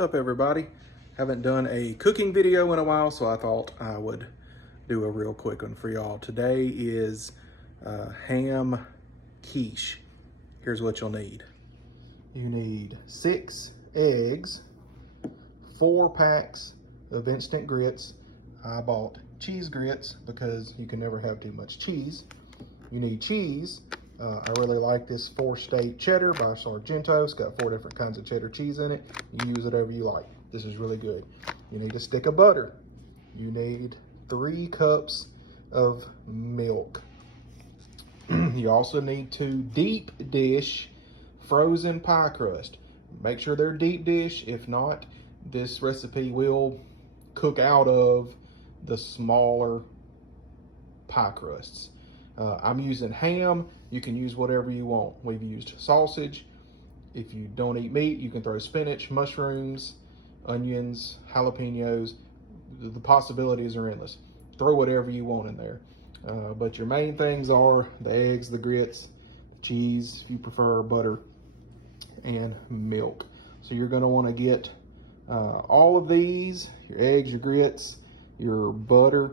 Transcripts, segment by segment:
What's up, everybody? Haven't done a cooking video in a while, so I thought I would do a real quick one for y'all. Today is ham quiche. Here's what you'll need. You need 6 eggs, 4 packs of instant grits. I bought cheese grits because you can never have too much cheese. You need cheese. I really like this 4-state cheddar by Sargento. It's got 4 different kinds of cheddar cheese in it. You use whatever you like. This is really good. You need a stick of butter. You need 3 cups of milk. You also need to deep dish frozen pie crust. Make sure they're deep dish. If not, this recipe will cook out of the smaller pie crusts. I'm using ham. You can use whatever you want. We've used sausage. If you don't eat meat, you can throw spinach, mushrooms, onions, jalapenos. The possibilities are endless. Throw whatever you want in there. But your main things are the eggs, the grits, the cheese, if you prefer, butter, and milk. So you're going to want to get all of these, your eggs, your grits, your butter,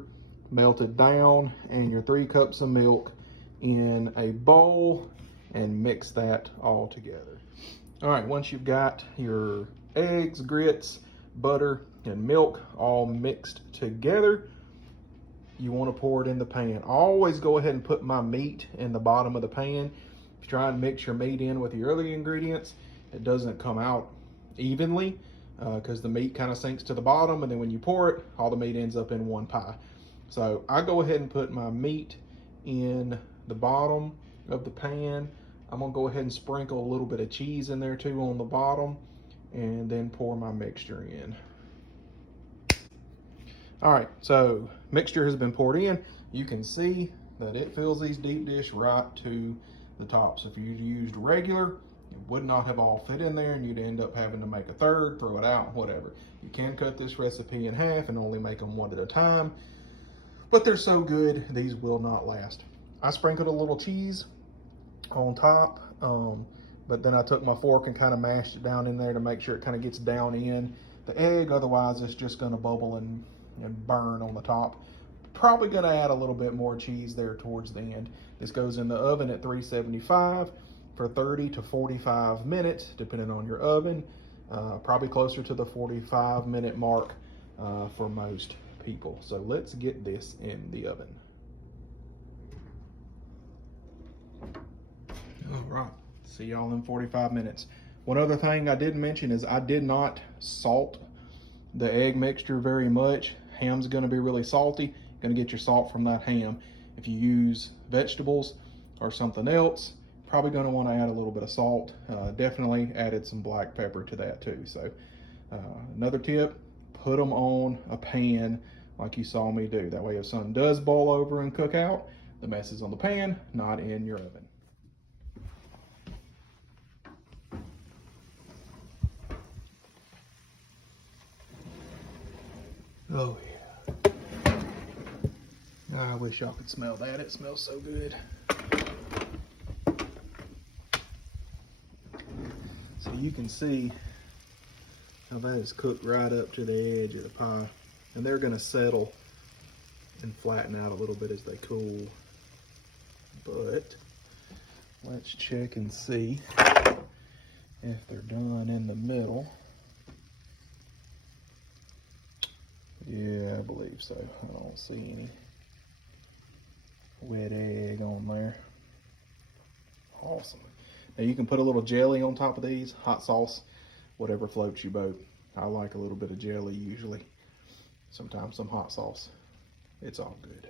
melted down, and your 3 cups of milk in a bowl, and mix that all together. All right, once you've got your eggs, grits, butter, and milk all mixed together, you want to pour it in the pan. I always go ahead and put my meat in the bottom of the pan. If you try and mix your meat in with your other ingredients, it doesn't come out evenly because the meat kind of sinks to the bottom, and then when you pour it, all the meat ends up in one pie. So I go ahead and put my meat in the bottom of the pan. I'm gonna go ahead and sprinkle a little bit of cheese in there too on the bottom, and then pour my mixture in. All right, so mixture has been poured in. You can see that it fills these deep dish right to the top. So if you used regular, it would not have all fit in there, and you'd end up having to make a third, throw it out, whatever. You can cut this recipe in half and only make them one at a time, but they're so good, these will not last. I sprinkled a little cheese on top, but then I took my fork and kind of mashed it down in there to make sure it kind of gets down in the egg. Otherwise, it's just going to bubble and burn on the top. Probably going to add a little bit more cheese there towards the end. This goes in the oven at 375 for 30 to 45 minutes, depending on your oven. Probably closer to the 45-minute mark for most people. So let's get this in the oven. All right, see y'all in 45 minutes. One other thing I didn't mention is I did not salt the egg mixture very much. Ham's gonna be really salty. You're gonna get your salt from that ham. If you use vegetables or something else, probably gonna wanna add a little bit of salt. Definitely added some black pepper to that too. So another tip, put them on a pan like you saw me do. That way if something does boil over and cook out, the mess is on the pan, not in your oven. Oh yeah. I wish y'all could smell that. It smells so good. So you can see how that is cooked right up to the edge of the pie. And they're gonna settle and flatten out a little bit as they cool. But let's check and see if they're done in the middle. Yeah, I believe so. I don't see any wet egg on there. Awesome. Now you can put a little jelly on top of these, hot sauce, whatever floats your boat. I like a little bit of jelly usually. Sometimes some hot sauce. It's all good.